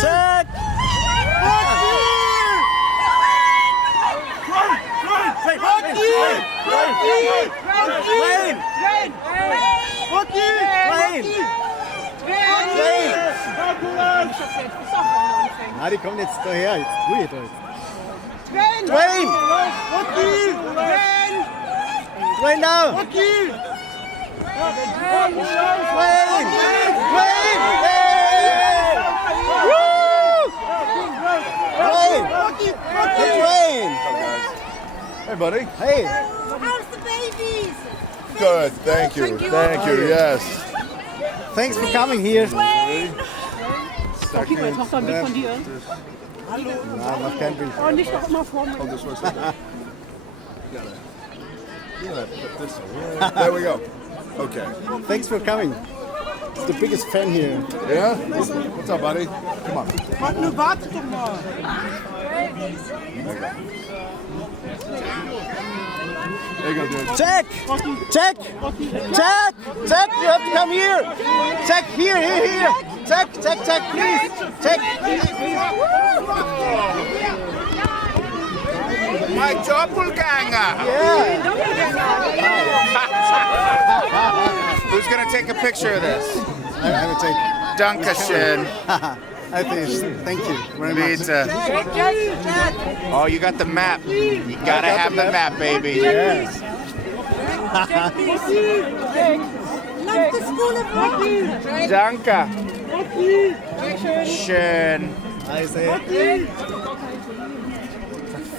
Check! Ah, die kommen jetzt daher, jetzt ruhig da jetzt. Dwayne! Dwayne now! Dwayne! Hey, Dwayne! Hey, buddy. Hey! How's the babies? Good, thank you. Thank you, yes. Thanks for coming here. Okay, meine Tochter ein Bild von dir. Na, mach kein Bild. Oh, nicht noch immer vor mir. Oh, this one's There we go. Okay. Thanks for coming. He's the biggest fan here. Yeah? What's up, buddy? Come on. Warte doch mal. There you go, dude. Jack! Jack! Jack! Jack, you have to come here! Jack, here! Jack, please! Jack! My doppelganger! Yeah! Who's gonna take a picture of this? I will take. Dankeschön. I think. Thank you very much. Bitte. Oh, you got the map. You gotta have the map, baby. Yes. Danke. Schön. I say.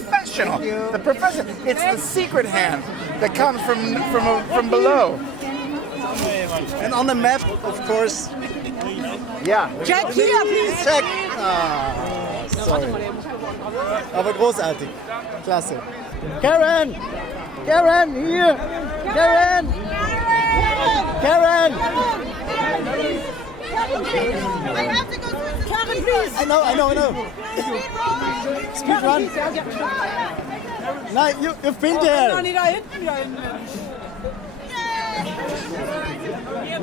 Professional. The professional. It's the secret hand that comes from below. And on the map, of course. Yeah. Jack, hier, please. Jack! Ah, sorry. Aber großartig. Klasse. Karen! Karen, hier! Karen! Karen! I have to go to Karen, please. I know. Speed run. No, you've been there. Nee, da hinten.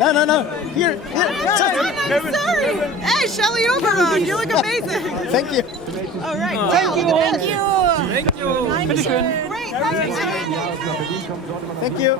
No. Here. Just, Sorry. Hey, Shelly Oberon, you look amazing. thank you. All right. Thank you. Thank you. Bitteschön. Great. Thank you.